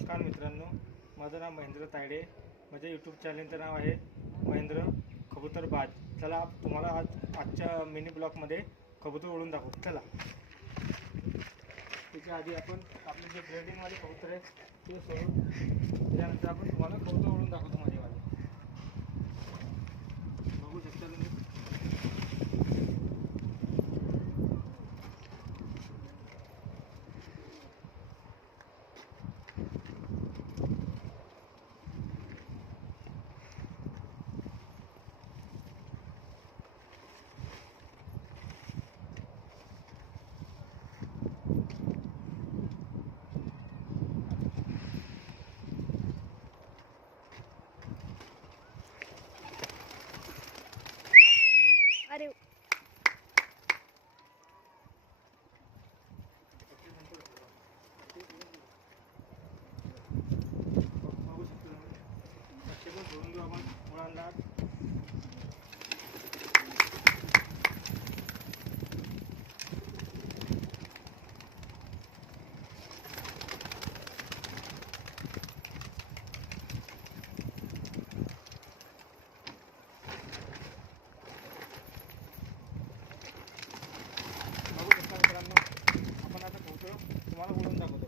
नमस्कार मित्रांनो, माझं नाव महेंद्र तायडे. माझ्या यूट्यूब चॅनलचं नाव आहे महेंद्र कबूतरबाज. चला तुम्हाला आजच्या मिनी ब्लॉगमध्ये कबूतर उडून दाखवू. चला. त्याच्या आधी आपण आपले जे ब्रेडिंगवाले कबूतर आहेत ते सोडून त्यानंतर आपण तुम्हाला कबूतर उडून दाखवतो. माझेवाले बघू शकता तुम्ही. अरे बघू शकतो लक्ष पण धरून घेऊ आपण मुलांना. बघू शकता मित्रांनो, आपण आता कबूतर तुम्हाला उडून दाखवतो.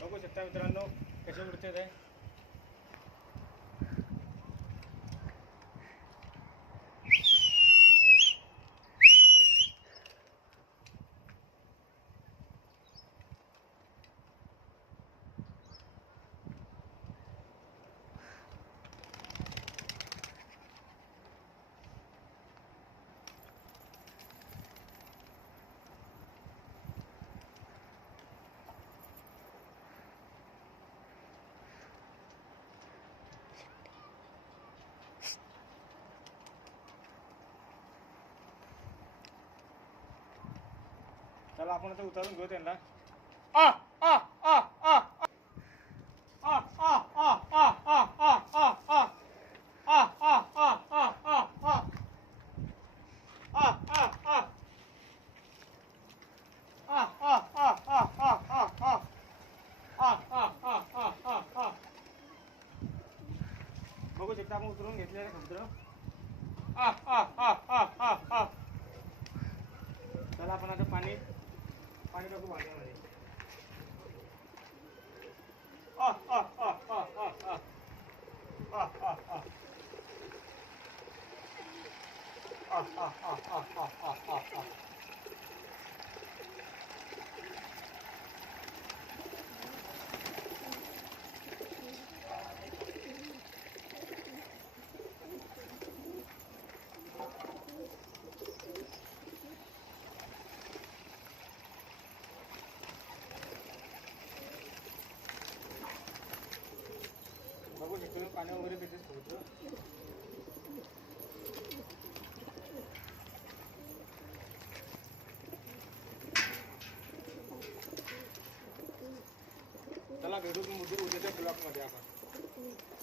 बघू शकता मित्रांनो कसे उडते ते. चला आपण आता उतरून घेऊ त्यांना. आ आ आ आ आ आ आ आ आ आ आ आ आ आ आ आ आ आ बघू शकता आपण उतरून घेतलेले कबूतर. चला आपण आता पाणी टाकू भांड्यामध्ये. बघू शकतो पाणी वगैरे पितेच कबूतर. चला भेटू उद्याच्या ब्लॉगमध्ये आपण.